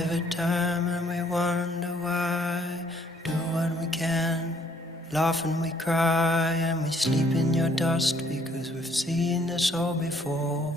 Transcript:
live a time and we wonder why. Do what we can, laugh and we cry, and we sleep in your dust because we've seen this all before.